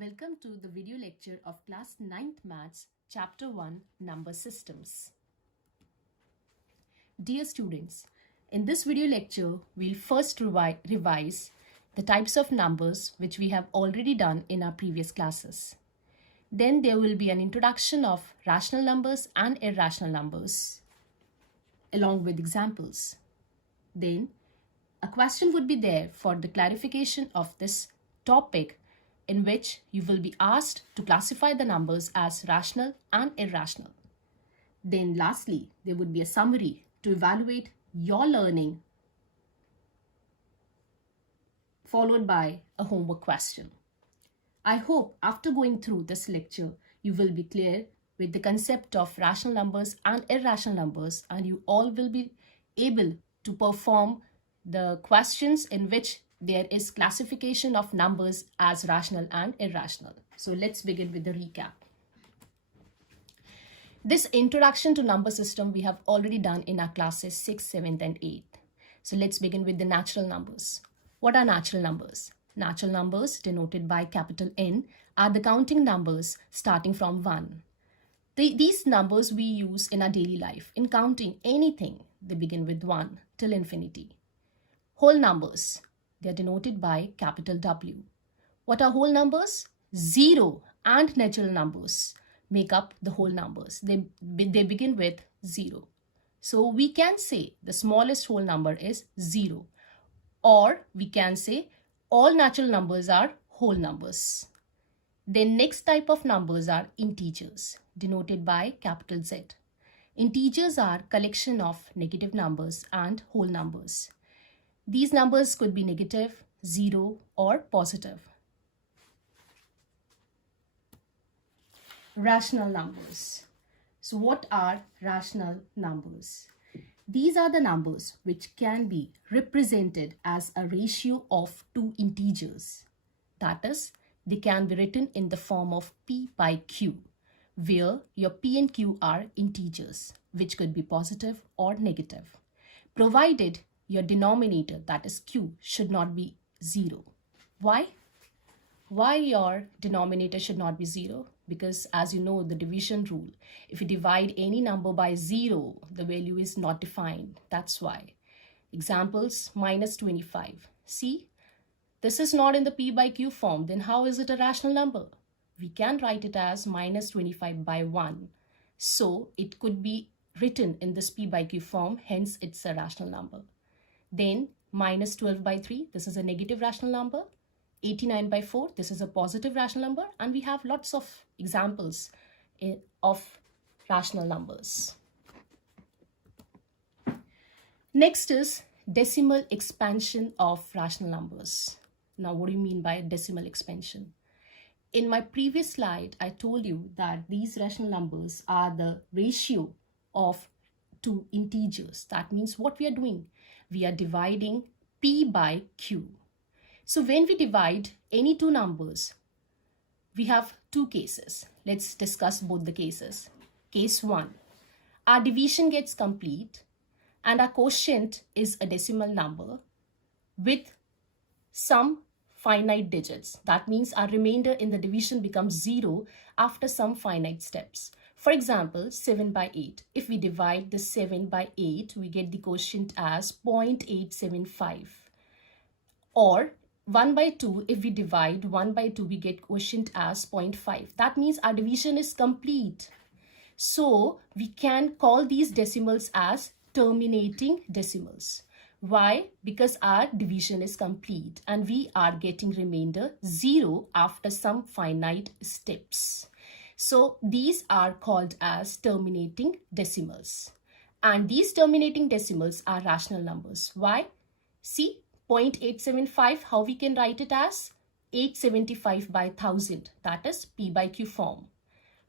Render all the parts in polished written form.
Welcome to the video lecture of class 9th Maths, Chapter 1, Number Systems. Dear students, in this video lecture, we'll first revise the types of numbers which we have already done in our previous classes. Then there will be an introduction of rational numbers and irrational numbers, along with examples. Then a question would be there for the clarification of this topic, in which you will be asked to classify the numbers as rational and irrational. Then lastly, there would be a summary to evaluate your learning, followed by a homework question. I hope after going through this lecture, you will be clear with the concept of rational numbers and irrational numbers, and you all will be able to perform the questions in which there is classification of numbers as rational and irrational. So let's begin with the recap. This introduction to number system we have already done in our classes 6th, 7th and 8th. So let's begin with the natural numbers. What are natural numbers? Natural numbers, denoted by capital N, are the counting numbers starting from 1. These numbers we use in our daily life. In counting anything, they begin with 1 till infinity. Whole numbers, they are denoted by capital W. What are whole numbers? 0 and natural numbers make up the whole numbers. They begin with 0. So we can say the smallest whole number is 0. Or we can say all natural numbers are whole numbers. Then next type of numbers are integers, denoted by capital Z. Integers are collection of negative numbers and whole numbers. These numbers could be negative, 0 or positive. Rational numbers. So what are rational numbers? These are the numbers which can be represented as a ratio of two integers. That is, they can be written in the form of P by Q, where your P and Q are integers, which could be positive or negative, provided your denominator, that is Q, should not be 0. Why? Why your denominator should not be 0? Because as you know, the division rule, if you divide any number by 0, the value is not defined. That's why. Examples, minus 25. See, this is not in the P by Q form. Then how is it a rational number? We can write it as minus 25 by 1. So it could be written in this P by Q form. Hence, it's a rational number. Then minus 12 by 3, this is a negative rational number. 89 by 4, this is a positive rational number. And we have lots of examples of rational numbers. Next is decimal expansion of rational numbers. Now, what do you mean by decimal expansion? In my previous slide, I told you that these rational numbers are the ratio of two integers. That means what we are doing? We are dividing P by Q. So when we divide any two numbers, we have two cases. Let's discuss both the cases. Case 1, our division gets complete and our quotient is a decimal number with some finite digits. That means our remainder in the division becomes 0 after some finite steps. For example, 7 by 8. If we divide the 7 by 8, we get the quotient as 0.875. Or 1 by 2, if we divide 1 by 2, we get quotient as 0.5. That means our division is complete. So we can call these decimals as terminating decimals. Why? Because our division is complete and we are getting remainder 0 after some finite steps. So these are called as terminating decimals. And these terminating decimals are rational numbers. Why? See, 0.875, how we can write it as 875 by 1000. That is P by Q form.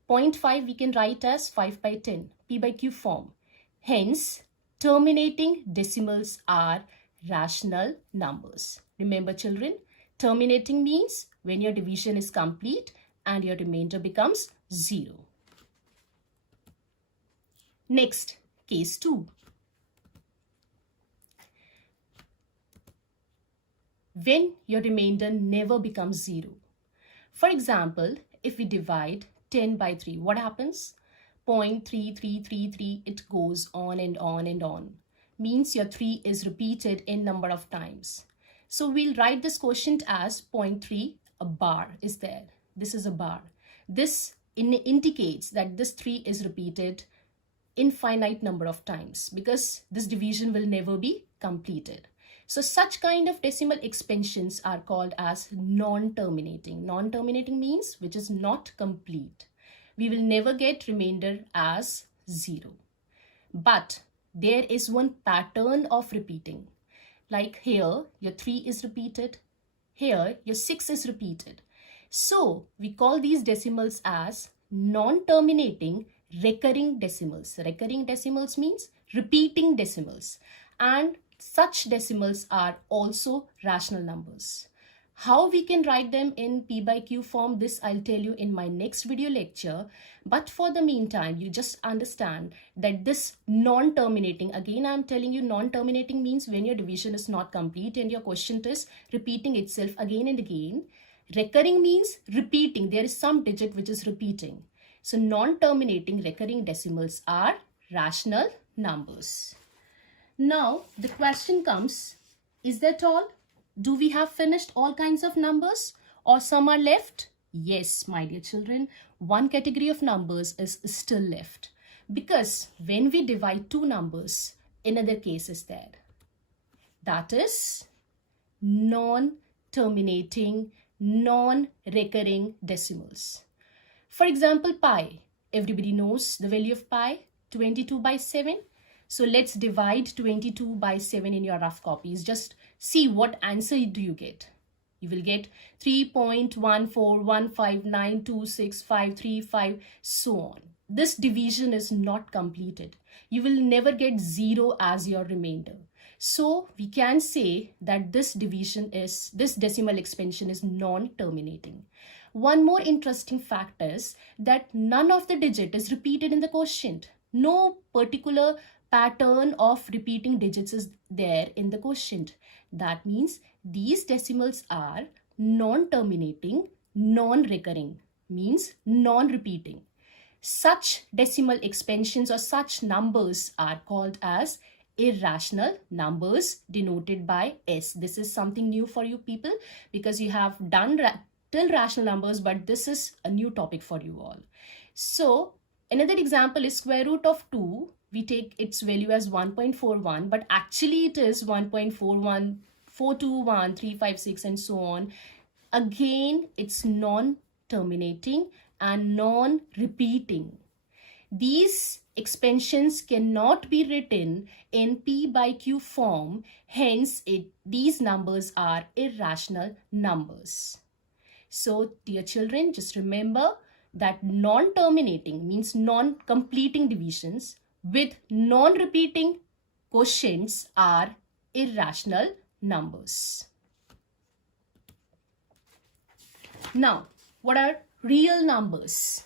0.5 we can write as 5 by 10, P by Q form. Hence, terminating decimals are rational numbers. Remember children, terminating means when your division is complete and your remainder becomes 0. Next, case 2. When your remainder never becomes 0. For example, if we divide 10 by 3, what happens? 0.3333, it goes on and on and on. Means your 3 is repeated in number of times. So we'll write this quotient as 0.3, a bar is there. This is a bar. This indicates that this 3 is repeated infinite number of times because this division will never be completed. So such kind of decimal expansions are called as non-terminating. Non-terminating means which is not complete. We will never get remainder as 0. But there is one pattern of repeating. Like here, your 3 is repeated. Here, your 6 is repeated. So we call these decimals as non-terminating recurring decimals. Recurring decimals means repeating decimals. And such decimals are also rational numbers. How we can write them in P by Q form, this I'll tell you in my next video lecture. But for the meantime, you just understand that this non-terminating, again I'm telling you, non-terminating means when your division is not complete and your quotient is repeating itself again and again. Recurring means repeating. There is some digit which is repeating. So non-terminating recurring decimals are rational numbers. Now the question comes, is that all? Do we have finished all kinds of numbers or some are left? Yes, my dear children, one category of numbers is still left because when we divide two numbers, another case is there. That is non-terminating, non-recurring decimals. For example, pi. Everybody knows the value of pi, 22 by 7. So let's divide 22 by 7 in your rough copies. Just see what answer do you get. You will get 3.141592655, so on. This division is not completed. You will never get 0 as your remainder. So we can say that this decimal expansion is non-terminating. One more interesting fact is that none of the digit is repeated in the quotient. No particular pattern of repeating digits is there in the quotient. That means these decimals are non-terminating, non-recurring, means non-repeating. Such decimal expansions or such numbers are called as irrational numbers, denoted by S. This is something new for you people because you have done till rational numbers, but this is a new topic for you all. So another example is square root of 2. We take its value as 1.41, but actually it is 1.41, 421, 356 and so on. Again, it's non-terminating and non-repeating. These expansions cannot be written in P by Q form, hence these numbers are irrational numbers. So dear children, just remember that non-terminating means non-completing divisions with non-repeating quotients are irrational numbers. Now, what are real numbers?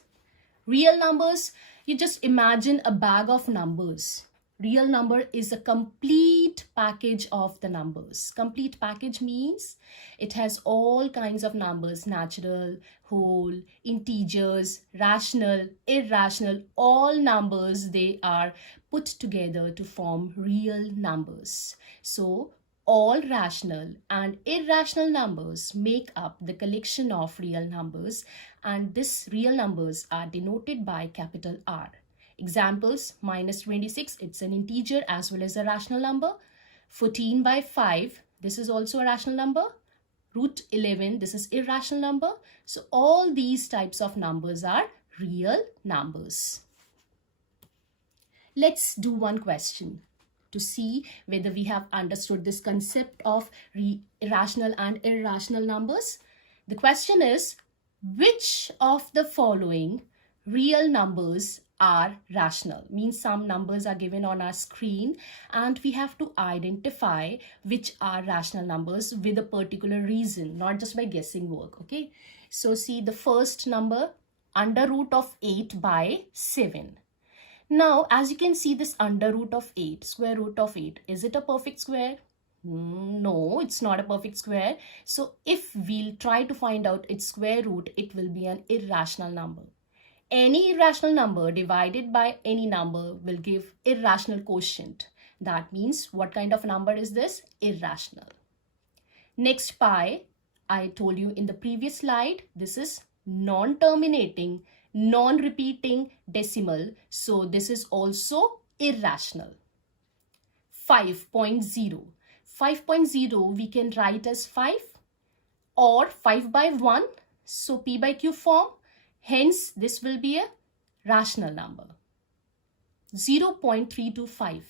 Real numbers, you just imagine a bag of numbers. Real number is a complete package of the numbers. Complete package means it has all kinds of numbers, natural, whole, integers, rational, irrational, all numbers, they are put together to form real numbers. So all rational and irrational numbers make up the collection of real numbers, and these real numbers are denoted by capital R. Examples, minus 26, it's an integer as well as a rational number. 14 by 5, this is also a rational number. Root 11, this is irrational number. So all these types of numbers are real numbers. Let's do one question to see whether we have understood this concept of rational and irrational numbers. The question is, which of the following real numbers are rational? Means some numbers are given on our screen and we have to identify which are rational numbers with a particular reason, not just by guessing work. Okay, so see the first number, under root of 8 by 7. Now as you can see, this under root of 8, square root of 8, is it a perfect square? No, it's not a perfect square. So if we'll try to find out its square root, it will be an irrational number. Any irrational number divided by any number will give irrational quotient. That means what kind of number is this? Irrational. Next, pi, I told you in the previous slide, this is non-terminating, non-repeating decimal. So this is also irrational. 5.0. 5.0 we can write as 5 or 5 by 1. So p by q form. Hence, this will be a rational number. 0.325.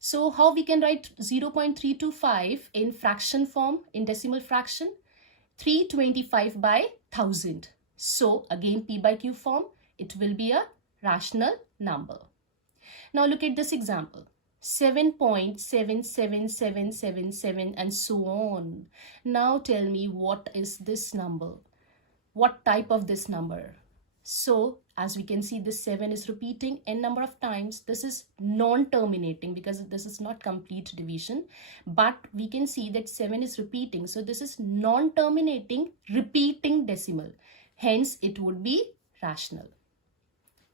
So how we can write 0.325 in fraction form, in decimal fraction? 325 by 1000. So again, p by q form, it will be a rational number. Now look at this example. 7.77777 and so on. Now tell me, what is this number? What type of this number? So as we can see, this 7 is repeating n number of times. This is non-terminating because this is not complete division, but we can see that 7 is repeating. So this is non-terminating repeating decimal. Hence it would be rational.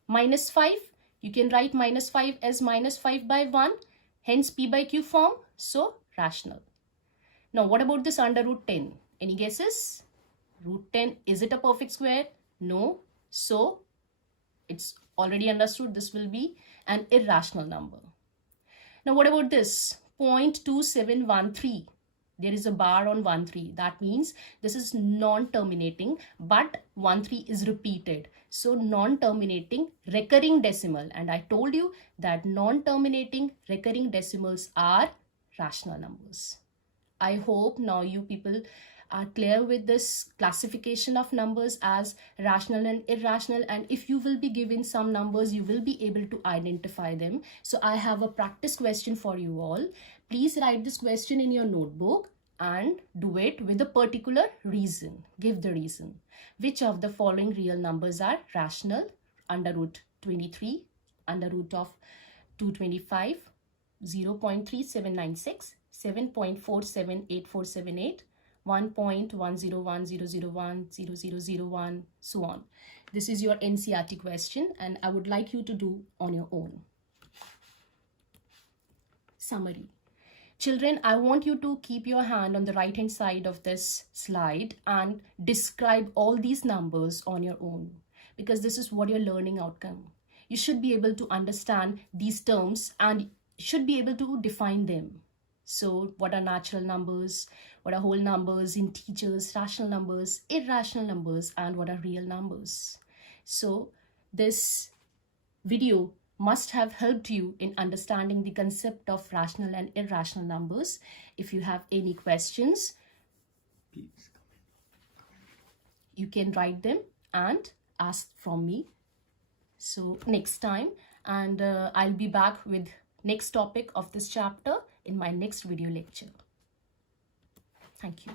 Minus 5, you can write minus 5 as minus 5 by 1. Hence p by q form. So rational. Now what about this under root 10? Any guesses? Root 10, is it a perfect square? No. So it's already understood this will be an irrational number. Now what about this? 0.2713. There is a bar on 13. That means this is non-terminating, but 13 is repeated. So non-terminating recurring decimal. And I told you that non-terminating recurring decimals are rational numbers. I hope now you people are clear with this classification of numbers as rational and irrational, and if you will be given some numbers, you will be able to identify them. So I have a practice question for you all. Please write this question in your notebook and do it with a particular reason. Give the reason. Which of the following real numbers are rational? Under root 23, under root of 225, 0.3796, 7.478478, 1.1010010001, so on. This is your NCERT question and I would like you to do on your own. Summary. Children, I want you to keep your hand on the right hand side of this slide and describe all these numbers on your own, because this is what your learning outcome. You should be able to understand these terms and should be able to define them. So what are natural numbers, what are whole numbers, integers, rational numbers, irrational numbers, and what are real numbers. So this video must have helped you in understanding the concept of rational and irrational numbers. If you have any questions, you can write them and ask from me. So next time, and I'll be back with next topic of this chapter in my next video lecture. Thank you.